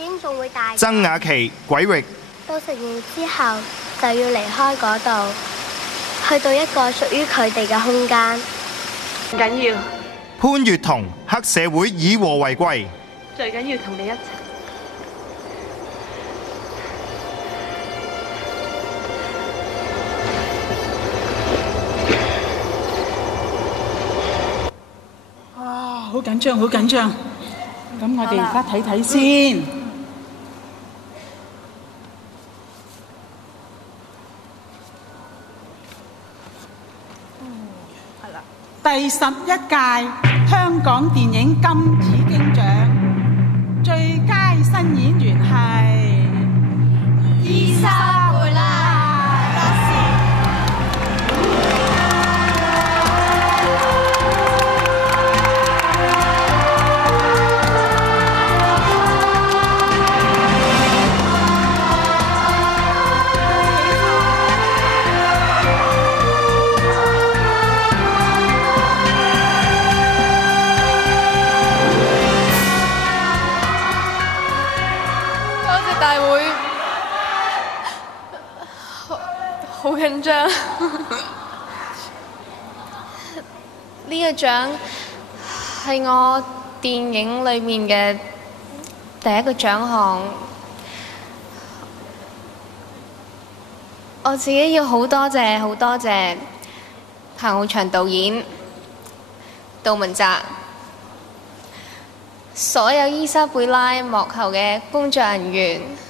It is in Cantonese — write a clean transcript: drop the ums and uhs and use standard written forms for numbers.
英仲會大。曾雅琪、鬼域。到成年之後就要離開嗰度，去到一個屬於佢哋嘅空間。唔緊要。潘越彤，黑社會以和為貴。最緊要同你一齊。好緊張，好緊張。咁我哋而家睇睇先。係啦。第11屆香港電影金紫荊獎最佳新演員係伊莎貝拉。好緊張，呢個獎係我電影裏面嘅第一個獎項，我自己要好多謝彭浩翔導演、杜汶澤、所有伊莎貝拉幕後嘅工作人員。